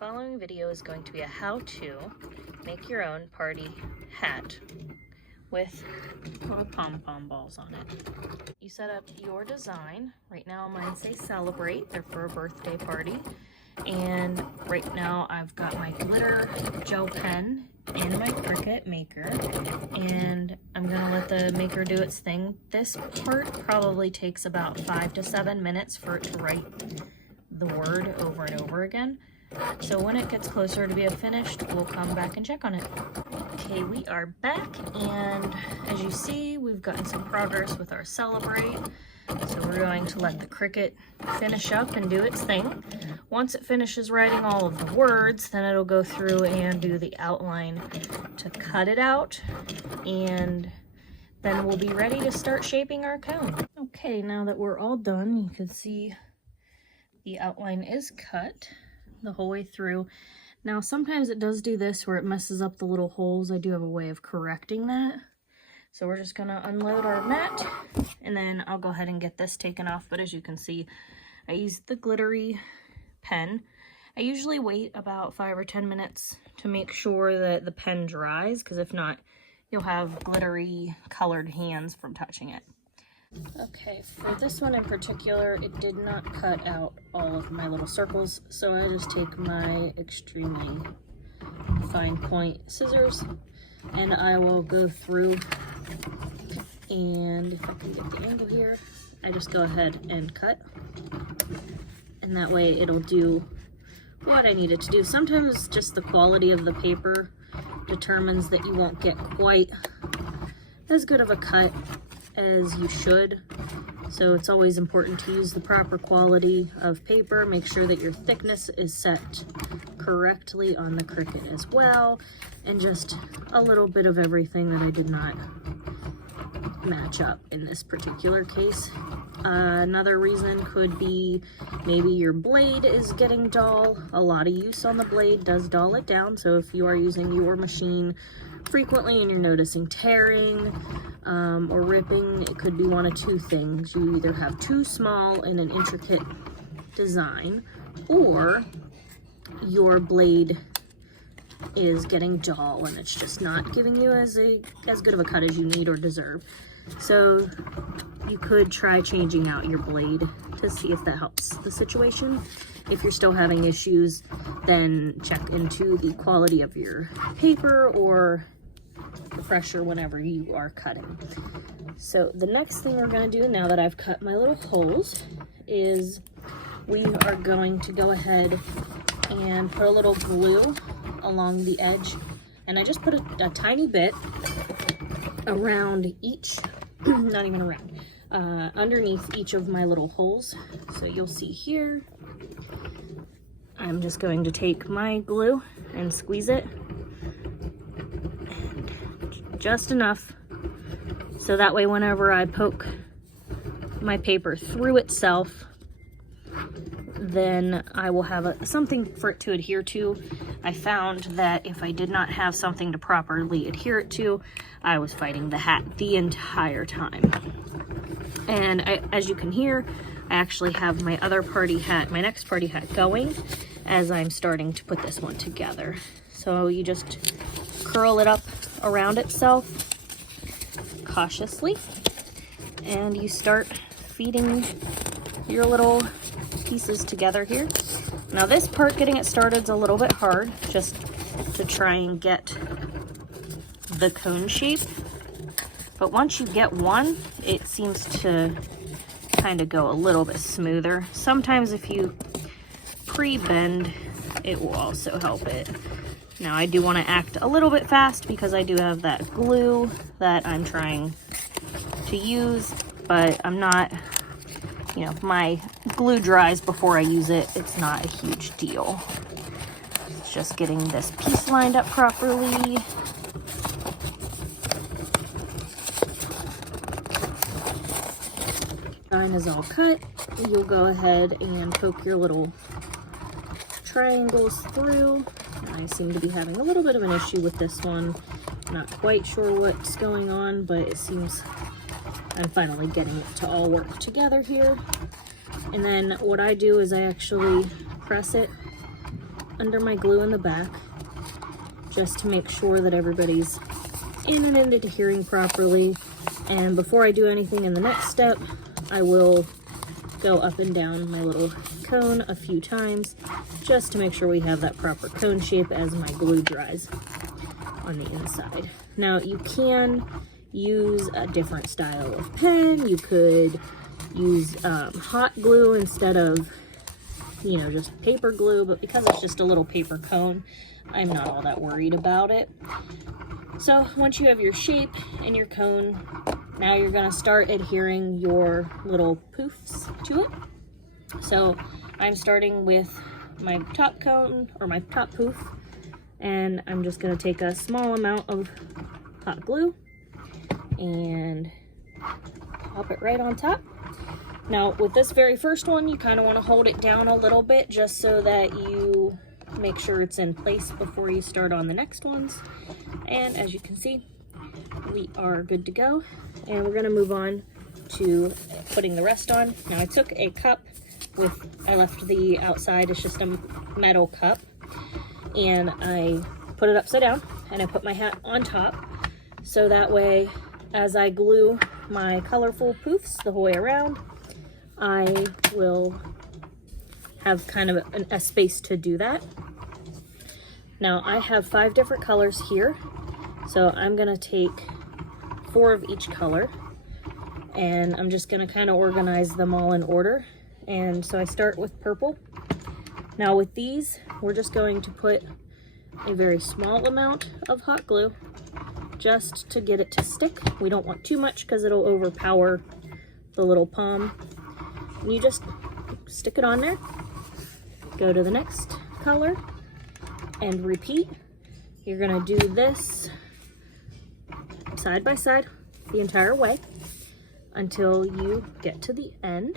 following video is going to be a how-to make your own party hat with little pom-pom balls on it. You set up your design. Right now mine say celebrate. They're for a birthday party. And right now I've got my glitter gel pen in my Cricut Maker, and I'm gonna let the maker do its thing. This part probably takes about 5 to 7 minutes for it to write the word over and over again. So when it gets closer to being finished, we'll come back and check on it. Okay, we are back, and as you see, we've gotten some progress with our celebrate. So we're going to let the Cricut finish up and do its thing. Once it finishes writing all of the words, then it'll go through and do the outline to cut it out, and then we'll be ready to start shaping our cone. Okay, now that we're all done, you can see the outline is cut the whole way through. Now sometimes it does do this where it messes up the little holes. I do have a way of correcting that. So we're just gonna unload our mat, and then I'll go ahead and get this taken off. But as you can see, I used the glittery pen. I usually wait about 5 or 10 minutes to make sure that the pen dries, because if not, you'll have glittery colored hands from touching it. Okay, for this one in particular, it did not cut out all of my little circles, so I just take my extremely fine point scissors and I will go through, and if I can get the angle here, I just go ahead and cut, and that way it'll do what I need it to do. Sometimes just the quality of the paper determines that you won't get quite as good of a cut as you should. So it's always important to use the proper quality of paper. Make sure that your thickness is set correctly on the Cricut as well, and just a little bit of everything that I did not match up in this particular case. Another reason could be maybe your blade is getting dull. A lot of use on the blade does dull it down, so if you are using your machine frequently and you're noticing tearing or ripping, it could be one of two things. You either have too small and an intricate design, or your blade is getting dull and it's just not giving you as good of a cut as you need or deserve. So you could try changing out your blade to see if that helps the situation. If you're still having issues, then check into the quality of your paper or the pressure whenever you are cutting. So the next thing we're going to do, now that I've cut my little holes, is we are going to go ahead and put a little glue along the edge, and I just put a tiny bit around each, not even around, underneath each of my little holes. So you'll see here, I'm just going to take my glue and squeeze it, just enough so that way whenever I poke my paper through itself, then I will have something for it to adhere to. I found that if I did not have something to properly adhere it to, I was fighting the hat the entire time. And as you can hear, I actually have my other party hat, my next party hat, going as I'm starting to put this one together. So you just curl it up around itself cautiously, and you start feeding your little pieces together here. Now this part, getting it started, is a little bit hard, just to try and get the cone shape, but once you get one, it seems to kind of go a little bit smoother. Sometimes if you pre-bend, it will also help it. Now I do want to act a little bit fast because I do have that glue that I'm trying to use, but I'm not, you know, my glue dries before I use it. It's not a huge deal. It's just getting this piece lined up properly. Mine is all cut. You'll go ahead and poke your little triangles through. I seem to be having a little bit of an issue with this one. Not quite sure what's going on, but it seems I'm finally getting it to all work together here. And then what I do is I actually press it under my glue in the back just to make sure that everybody's in and adhering properly. And before I do anything in the next step, I will go up and down my little cone a few times just to make sure we have that proper cone shape as my glue dries on the inside. Now you can use a different style of pen. You could use hot glue instead of, you know, just paper glue, but because it's just a little paper cone, I'm not all that worried about it. So once you have your shape and your cone, now you're gonna start adhering your little poofs to it. So I'm starting with my top cone, or my top poof, and I'm just gonna take a small amount of hot glue and pop it right on top. Now with this very first one, you kind of want to hold it down a little bit just so that you make sure it's in place before you start on the next ones. And as you can see, we are good to go. And we're going to move on to putting the rest on. Now I took a cup I left the outside, it's just a metal cup, and I put it upside down and I put my hat on top, so that way as I glue my colorful poofs the whole way around, I will have kind of a space to do that. Now I have 5 different colors here, so I'm gonna take 4 of each color, and I'm just gonna kind of organize them all in order. And so I start with purple. Now with these, we're just going to put a very small amount of hot glue just to get it to stick. We don't want too much because it'll overpower the little palm. And you just stick it on there, go to the next color, and repeat. You're gonna do this side by side the entire way until you get to the end.